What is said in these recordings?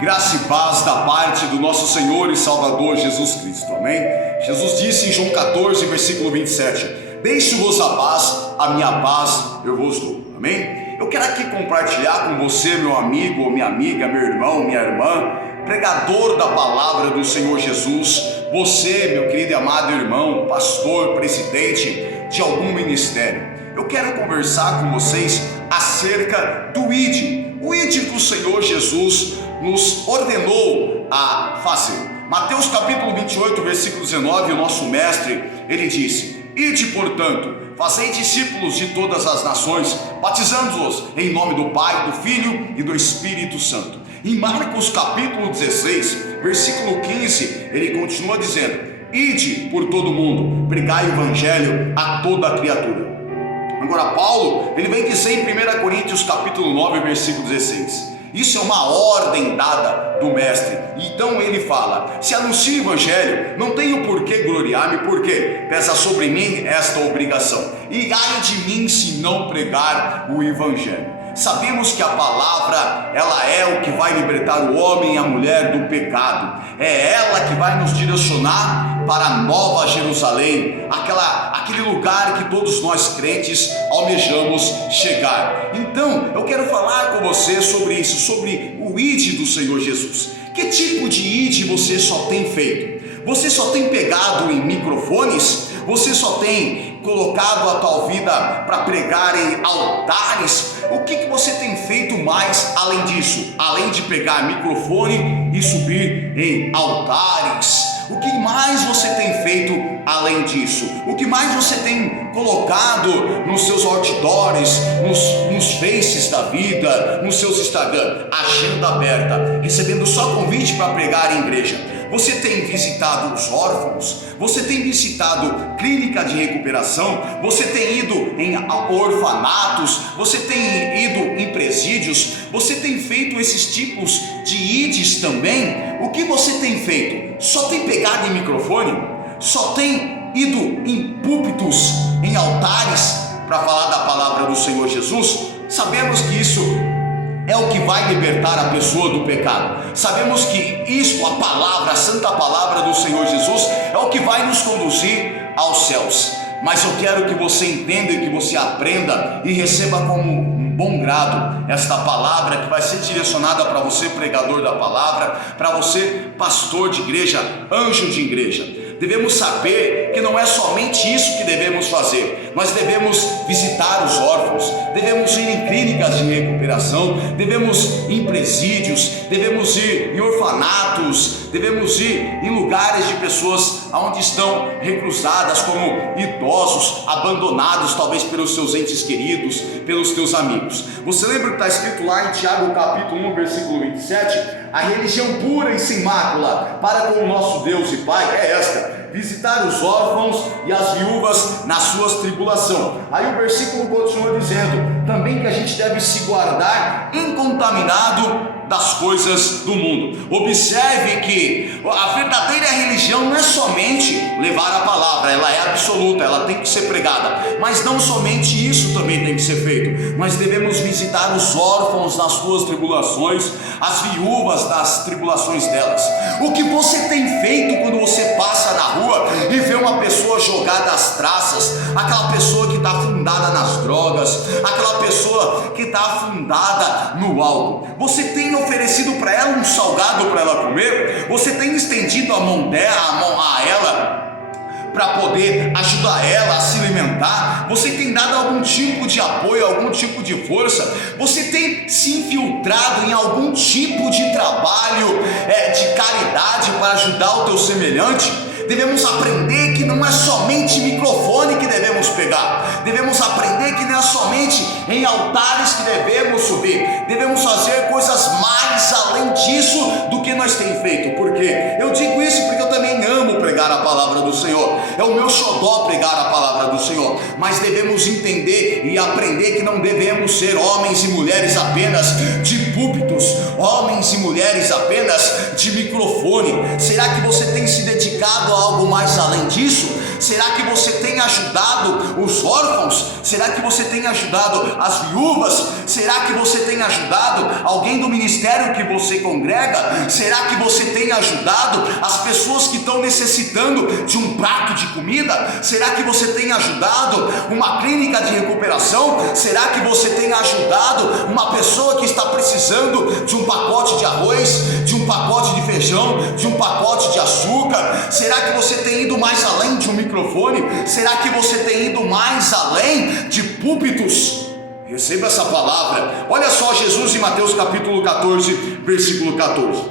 Graça e paz da parte do nosso Senhor e Salvador Jesus Cristo, amém? Jesus disse em João 14, versículo 27, deixo-vos a minha paz eu vos dou, amém? Eu quero aqui compartilhar com você, meu amigo ou minha amiga, meu irmão, minha irmã, pregador da palavra do Senhor Jesus, você, meu querido e amado irmão, pastor, presidente de algum ministério. Eu quero conversar com vocês acerca do ID, o ID que o Senhor Jesus nos ordenou a fazer. Mateus capítulo 28, versículo 19, o nosso mestre, ele disse: ide, portanto, fazei discípulos de todas as nações, batizando-os em nome do Pai, do Filho e do Espírito Santo. Em Marcos capítulo 16, versículo 15, ele continua dizendo: ide por todo mundo, pregai o evangelho a toda a criatura. Agora Paulo, ele vem dizer em 1 Coríntios capítulo 9, versículo 16, isso é uma ordem dada do mestre. Então ele fala: se anuncio o evangelho, não tenho por que gloriar-me, porque pesa sobre mim esta obrigação, e ai de mim se não pregar o evangelho. Sabemos que a palavra, ela é o que vai libertar o homem e a mulher do pecado. É ela que vai nos direcionar para a Nova Jerusalém, aquele lugar que todos nós crentes almejamos chegar. Então, eu quero falar com você sobre isso, sobre o ID do Senhor Jesus. Que tipo de ID você só tem feito? Você só tem pegado em microfones? Você só tem colocado a tua vida para pregar em altares? O que você tem feito mais além disso? Além de pegar microfone e subir em altares? O que mais você tem feito além disso? O que mais você tem colocado nos seus outdoors, nos faces da vida, nos seus Instagram? Agenda aberta, recebendo só convite para pregar em igreja. Você tem visitado os órfãos? Você tem visitado clínica de recuperação? Você tem ido em orfanatos? Você tem ido em presídios? Você tem feito esses tipos de IDs também? O que você tem feito? Só tem pegado em microfone? Só tem ido em púlpitos, em altares para falar da palavra do Senhor Jesus? Sabemos que isso é o que vai libertar a pessoa do pecado. Sabemos que isso, a palavra, a santa palavra do Senhor Jesus, é o que vai nos conduzir aos céus. Mas eu quero que você entenda e que você aprenda e receba como um bom grado esta palavra que vai ser direcionada para você, pregador da palavra, para você, pastor de igreja, anjo de igreja. Devemos saber que não é somente isso que devemos fazer. Nós devemos visitar os órfãos, devemos ir em clínicas de recuperação, devemos ir em presídios, devemos ir em orfanatos, devemos ir em lugares de pessoas onde estão reclusadas, como idosos, abandonados talvez pelos seus entes queridos, pelos teus amigos. Você lembra que está escrito lá em Tiago capítulo 1, versículo 27? A religião pura e sem mácula para com o nosso Deus e Pai é esta: visitar os órfãos e as viúvas nas suas tribulações. Aí o versículo continua dizendo também que a gente deve se guardar incontaminado das coisas do mundo. Observe que a verdadeira religião não é somente levar a palavra, ela é absoluta, ela tem que ser pregada, mas não somente isso também tem que ser feito. Nós devemos visitar os órfãos nas suas tribulações, as viúvas nas tribulações delas. O que você tem feito quando você passa na rua e vê uma pessoa jogada às traças, aquela pessoa que está afundada nas drogas, aquela pessoa que está afundada no álcool? Você tem oferecido para ela um salgado para ela comer? Você tem estendido a mão a ela para poder ajudar ela a se alimentar? Você tem dado algum tipo de apoio, algum tipo de força? Você tem se infiltrado em algum tipo de trabalho de caridade para ajudar o teu semelhante? Devemos aprender que não é somente microfone que devemos pegar. Devemos aprender que não é somente em altares que devemos subir. Devemos fazer coisas mais além disso do que nós temos feito. Por quê? Eu digo isso porque eu também amo pregar a palavra do Senhor. É o meu xodó pregar a palavra do Senhor. Mas devemos entender e aprender que não devemos ser homens e mulheres apenas de púlpitos, homens e mulheres apenas de microfone. Será que você tem se dedicado a algo mais além disso? Será que você tem ajudado os órfãos? Será que você tem ajudado as viúvas? Será que você tem ajudado alguém do ministério que você congrega? Será que você tem ajudado as pessoas que estão necessitando de um prato de comida? Será que você tem ajudado uma clínica de recuperação? Será que você tem ajudado uma pessoa que está precisando de um pacote de arroz, de um pacote de feijão, de um pacote de açúcar? Será que você tem ido mais além de um microfone? Será que você tem ido mais além de púlpitos? Receba essa palavra. Olha só Jesus em Mateus capítulo 14, versículo 14.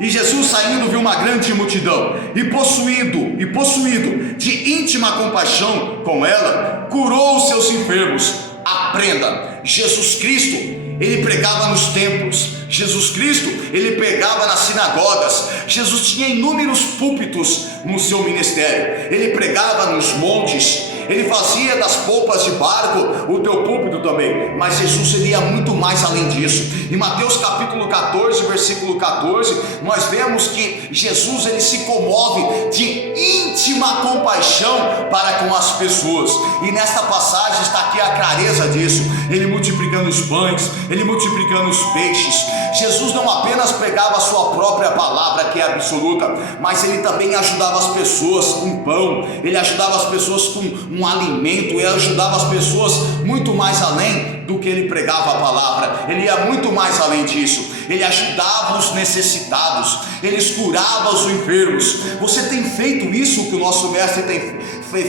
E Jesus saindo viu uma grande multidão, e possuído de íntima compaixão com ela, curou os seus enfermos. Aprenda, Jesus Cristo, ele pregava nos templos, Jesus Cristo, ele pregava nas sinagogas, Jesus tinha inúmeros púlpitos no seu ministério, ele pregava nos montes, ele fazia das polpas de barco o teu púlpito também, mas Jesus ele ia muito mais além disso. Em Mateus capítulo 14, versículo 14, nós vemos que Jesus ele se comove de íntima compaixão para com as pessoas, e nesta passagem está aqui a clareza disso, ele multiplicando os pães, ele multiplicando os peixes. Jesus não apenas pregava a sua própria palavra, que é absoluta, mas ele também ajudava as pessoas com pão, ele ajudava as pessoas com um alimento, ele ajudava as pessoas muito mais além do que ele pregava a palavra, ele ia muito mais além disso, ele ajudava os necessitados, ele curava os enfermos. Você tem feito isso que o nosso mestre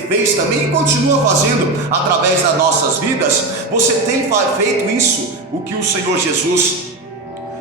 fez também e continua fazendo através das nossas vidas? Você tem feito isso, o que o Senhor Jesus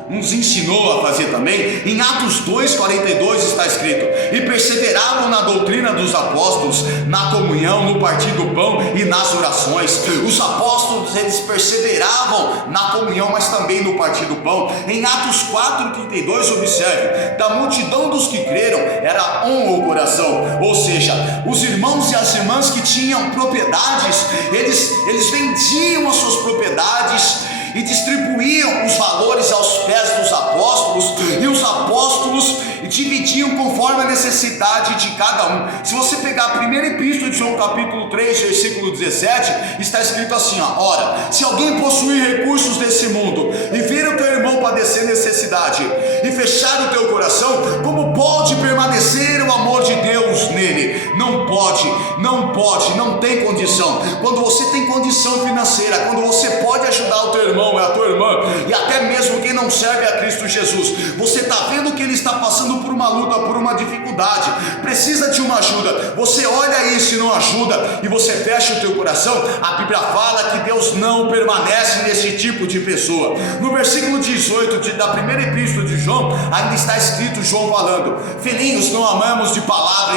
nos ensinou a fazer também? Em Atos 2,42 está escrito: e perseveravam na doutrina dos apóstolos, na comunhão, no partir do pão e nas orações. Os apóstolos eles perseveravam na comunhão, mas também no partir do pão. Em Atos 4,32 observe: da multidão dos que creram era honra o coração, ou seja, os irmãos e as irmãs que tinham propriedades, eles vendiam as suas propriedades e distribuíam os valores aos pés dos apóstolos, e os apóstolos dividiam conforme a necessidade de cada um. Se você pegar a primeira epístola de João capítulo 3, versículo 17, está escrito assim, ó: ora, se alguém possuir recursos desse mundo e vir o teu irmão padecer necessidade e fechar o teu coração, como pode permanecer o amor de Deus nele? Não pode, não tem condição. Quando você tem condição financeira, quando você pode ajudar o teu irmão, a tua irmã, e até mesmo quem não serve a Cristo Jesus, você está vendo que ele está passando por uma luta, por uma dificuldade, precisa de uma ajuda, você olha isso e não ajuda, e você fecha o teu coração, a Bíblia fala que Deus não permanece nesse tipo de pessoa. No versículo 18 da primeira epístola de João, ainda está escrito, João falando: filhinhos, não amamos de palavra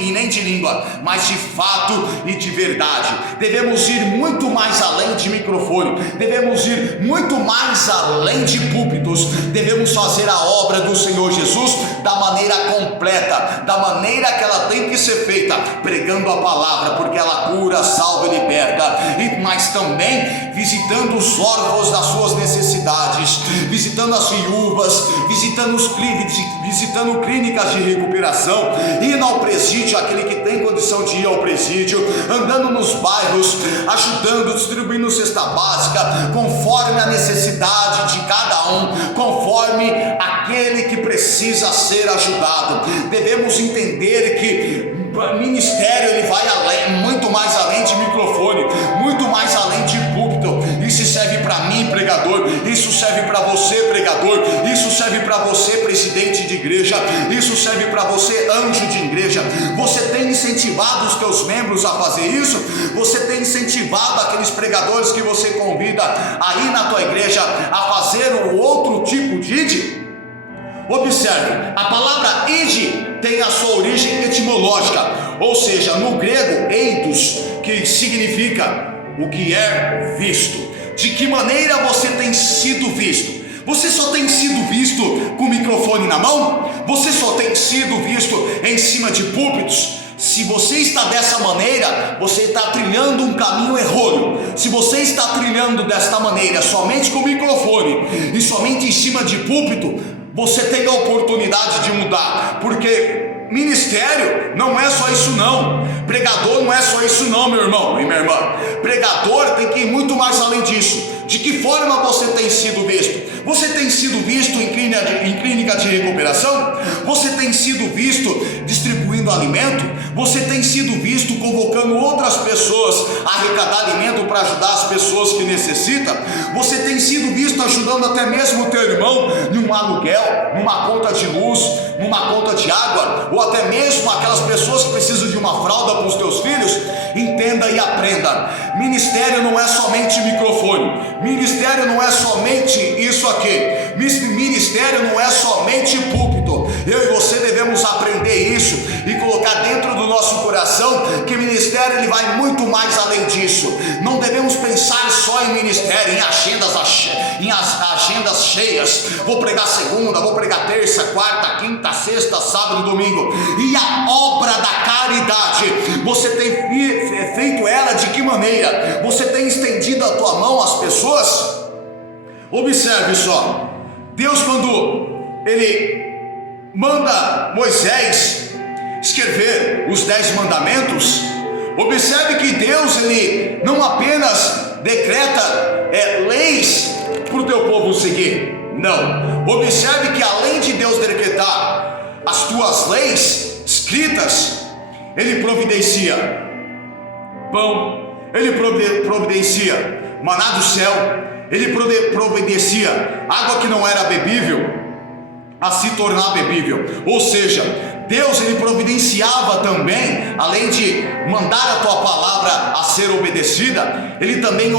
e nem de língua, mas de fato e de verdade. Devemos ir muito mais além de microfone, devemos ir muito mais além de púlpitos, devemos fazer a obra do Senhor Jesus da maneira completa, da maneira que ela tem que ser feita, pregando a palavra, porque ela cura, salva e liberta, mas também visitando os órfãos das suas necessidades, visitando as viúvas, visitando clínicas de recuperação, indo ao presídio, aquele que tem condição de ir ao presídio, andando nos bairros, ajudando, distribuindo cesta básica, conforme a necessidade de cada um, conforme aquele que precisa ser ajudado. Devemos entender que o ministério ele vai muito mais além de microfone, muito mais além de púlpito. Isso serve para mim, pregador, isso serve para você, pregador, isso serve para você, presidente de igreja, isso serve para você, anjo de igreja. Você tem incentivado os teus membros a fazer isso? Você tem incentivado aqueles pregadores que você convida aí na tua igreja a fazer o outro tipo de ide? Observe, a palavra ide tem a sua origem etimológica, ou seja, no grego eidos, que significa o que é visto. De que maneira você tem sido visto? Você só tem sido visto com o microfone na mão? Você só tem sido visto em cima de púlpitos? Se você está dessa maneira, você está trilhando um caminho errôneo. Se você está trilhando desta maneira, somente com o microfone e somente em cima de púlpito, você tem a oportunidade de mudar, porque ministério não é só isso não, pregador não é só isso não, meu irmão e minha irmã. Pregador tem que ir muito mais além disso. De que forma você tem sido visto? Você tem sido visto em clínica de recuperação? Você tem sido visto distribuindo alimento? Você tem sido visto convocando outras pessoas a arrecadar alimento para ajudar as pessoas que necessitam? Você tem sido visto ajudando até mesmo o teu irmão num aluguel, numa conta de luz, numa conta de água, ou até mesmo aquelas pessoas que precisam de uma fralda para os teus filhos? Entenda e aprenda: ministério não é somente microfone, ministério não é somente isso aqui, ministério não é somente púlpito. Eu e você devemos aprender isso e colocar dentro do nosso coração que ministério ele vai muito mais além disso. Não devemos pensar só em ministério, em agendas cheias. Vou pregar segunda, vou pregar terça, quarta, quinta, sexta, sábado e domingo. E a obra da caridade, você tem feito ela de que maneira? Você tem estendido a tua mão às pessoas? Observe só, Deus, quando ele manda Moisés escrever os 10 mandamentos, observe que Deus ele não apenas decreta leis para o teu povo seguir, não. Observe que além de Deus decretar as tuas leis escritas, ele providencia pão, ele providencia maná do céu, ele providencia água que não era bebível a se tornar bebível. Ou seja, Deus ele providenciava também, além de mandar a tua palavra a ser obedecida, ele também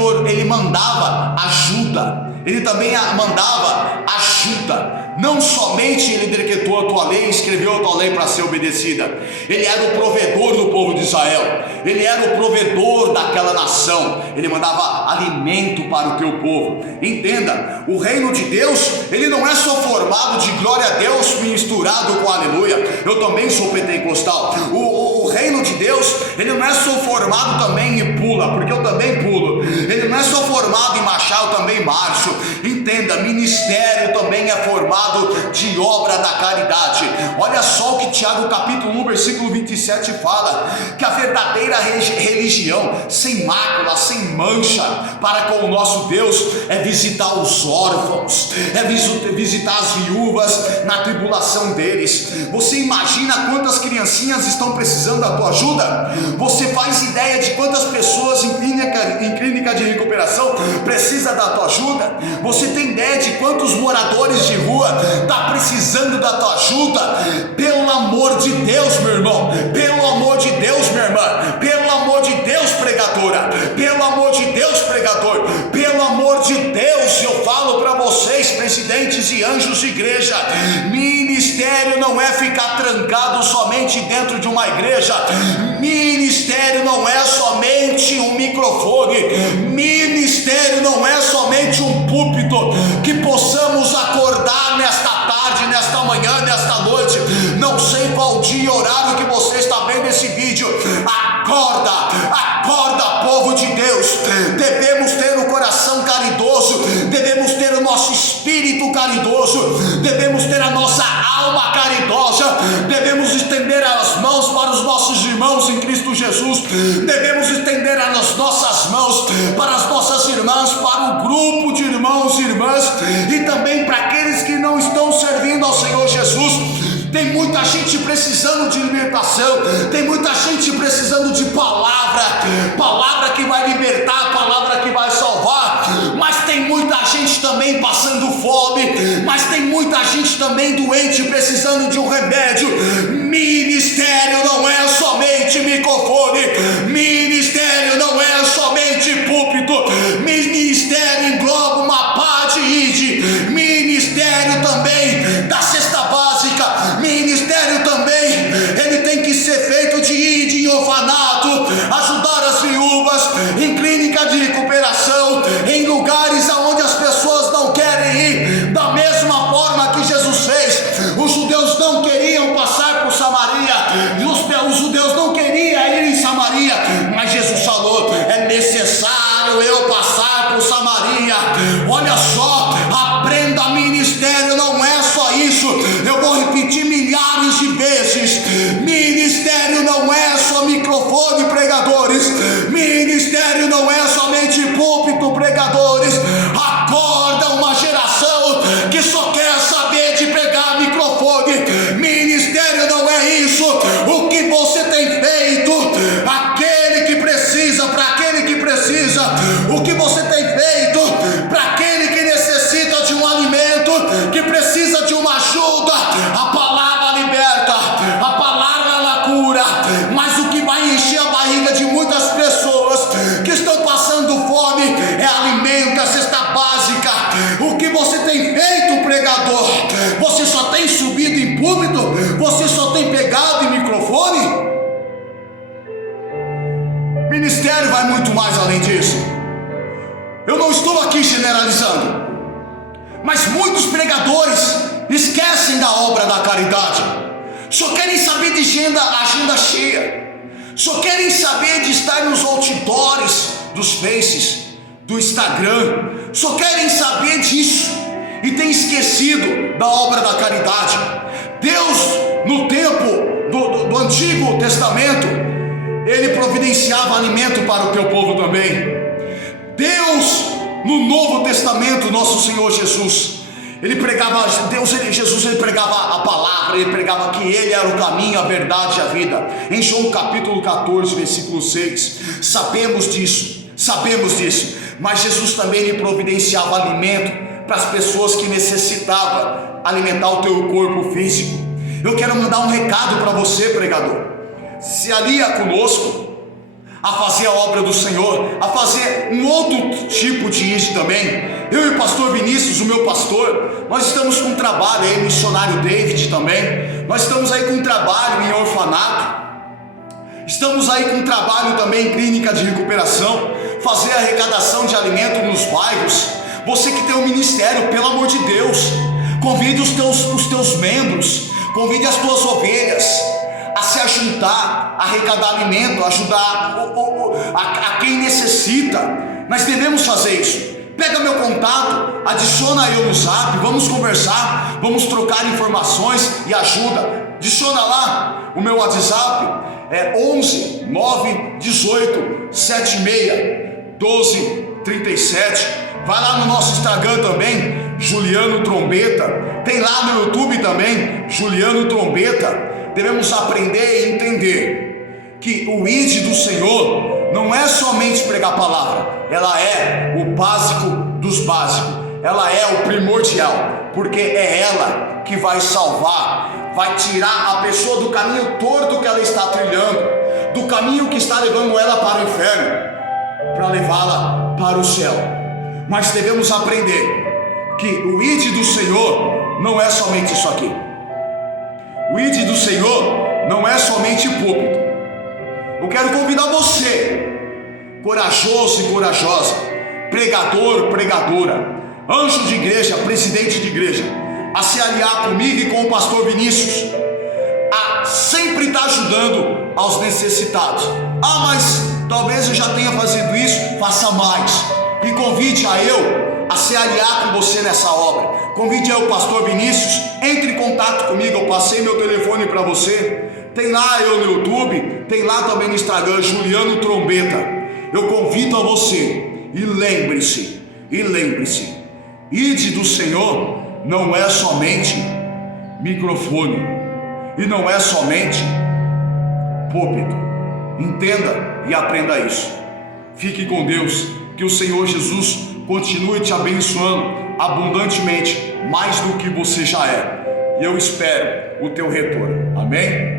mandava ajuda. Ele também mandava ajuda. Não somente ele decretou a tua lei, escreveu a tua lei para ser obedecida. Ele era o provedor do povo de Israel. Ele era o provedor daquela nação. Ele mandava alimento para o teu povo. Entenda, o reino de Deus, ele não é só formado de glória a Deus misturado com aleluia. Eu também sou pentecostal. O reino de Deus, ele não é só formado também em pula, porque eu também pulo. Ele não é só formado em marchar, eu também marcho. Entenda, ministério também é formado de obra da caridade. Olha só o que Tiago capítulo 1 versículo 27 fala: que a verdadeira religião sem mácula, sem mancha para com o nosso Deus é visitar os órfãos, é visitar as viúvas na tribulação deles. Você imagina quantas criancinhas estão precisando da tua ajuda? Você faz ideia de quantas pessoas em clínica de recuperação precisa da tua ajuda? Você tem ideia de quantos moradores de rua está precisando da tua ajuda? Pelo amor de Deus, meu irmão, pelo amor de Deus, minha irmã, pelo amor de Deus, pregadora, pelo amor de Deus, pregador, pelo amor de Deus, eu falo para vocês, presidentes e anjos de igreja: ministério não é ficar trancado somente dentro de uma igreja. Ministério não é somente um microfone. Ministério não é somente um púlpito. Que possamos acordar nesta tarde, nesta manhã, nesta noite, não sei qual dia e horário que você está vendo esse vídeo. Acorda, acorda, povo de Deus. Devemos ter o coração caridoso, devemos ter o nosso espírito caridoso, devemos ter a nossa alma caridosa, devemos estender as mãos para os nossos irmãos em Cristo Jesus, devemos estender as nossas mãos para as nossas irmãs, para o grupo de irmãos e irmãs, e também para aqueles que não estão servindo ao Senhor Jesus. Tem muita gente precisando de libertação, tem muita gente precisando de palavra que vai libertar, palavra que vai salvar. Mas tem muita gente também passando fome, mas tem muita gente também doente, precisando de um remédio. Ministério não é somente microfone, ministério não é somente púlpito, ministério engloba uma pá de ide, ministério também da cesta básica, ministério também, ele tem que ser feito de ide em orfanato, ajudar as viúvas, em clínica de recuperação, em lugares aonde as pessoas não querem ir, da mesma forma que Jesus fez. Os judeus não queriam passar por Samaria, os judeus não queriam ir em Samaria, mas Jesus falou: é que precisa de uma ajuda, a palavra liberta, a palavra ela cura. Mas o que vai encher a barriga de muitas pessoas que estão passando fome é alimento, a cesta básica. O que você tem feito, pregador? Você só tem subido em púlpito? Você só tem pegado em microfone? Ministério vai muito mais além disso. Eu não estou aqui generalizando, mas muitos pregadores esquecem da obra da caridade. Só querem saber de agenda cheia. Só querem saber de estar nos outdoors dos Faces, do Instagram. Só querem saber disso e têm esquecido da obra da caridade. Deus, no tempo do Antigo Testamento, Ele providenciava alimento para o teu povo também. Deus, no Novo Testamento, nosso Senhor Jesus, Ele pregava, Jesus pregava a palavra, Ele pregava que Ele era o caminho, a verdade e a vida. Em João capítulo 14, versículo 6, sabemos disso, mas Jesus também lhe providenciava alimento para as pessoas que necessitavam alimentar o teu corpo físico. Eu quero mandar um recado para você, pregador. Se alia conosco a fazer a obra do Senhor, a fazer um outro tipo de isso também. Eu e o pastor Vinícius, o meu pastor, nós estamos com um trabalho aí, missionário David também. Nós estamos aí com um trabalho em orfanato. Estamos aí com um trabalho também em clínica de recuperação, fazer arrecadação de alimento nos bairros. Você que tem um ministério, pelo amor de Deus, convide os teus membros, convide as tuas ovelhas a se ajuntar, a arrecadar alimento, ajudar a quem necessita. Nós devemos fazer isso. Pega meu contato, adiciona eu no zap, vamos conversar, vamos trocar informações e ajuda. Adiciona lá o meu WhatsApp, é 11 9 18 76 12 37. Vai lá no nosso Instagram também, Juliano Trombeta. Tem lá no YouTube também, Juliano Trombeta. Devemos aprender e entender que o ID do Senhor não é somente pregar a palavra, ela é o básico dos básicos, ela é o primordial, porque é ela que vai salvar, vai tirar a pessoa do caminho torto que ela está trilhando, do caminho que está levando ela para o inferno, para levá-la para o céu. Mas devemos aprender que o ID do Senhor não é somente isso aqui. O ID do Senhor não é somente púlpito. Eu quero convidar você, corajoso e corajosa, pregador, pregadora, anjo de igreja, presidente de igreja, a se aliar comigo e com o pastor Vinícius, a sempre estar ajudando aos necessitados. Ah, mas talvez eu já tenha fazido isso, faça mais. E convide a eu a se aliar com você nessa obra. Convide aí o pastor Vinícius, entre em contato comigo, eu passei meu telefone para você. Tem lá eu no YouTube, tem lá também no Instagram, Juliano Trombeta. Eu convido a você, e lembre-se, ID do Senhor não é somente microfone, e não é somente púlpito. Entenda e aprenda isso. Fique com Deus, que o Senhor Jesus continue te abençoando abundantemente, mais do que você já é. E eu espero o teu retorno. Amém?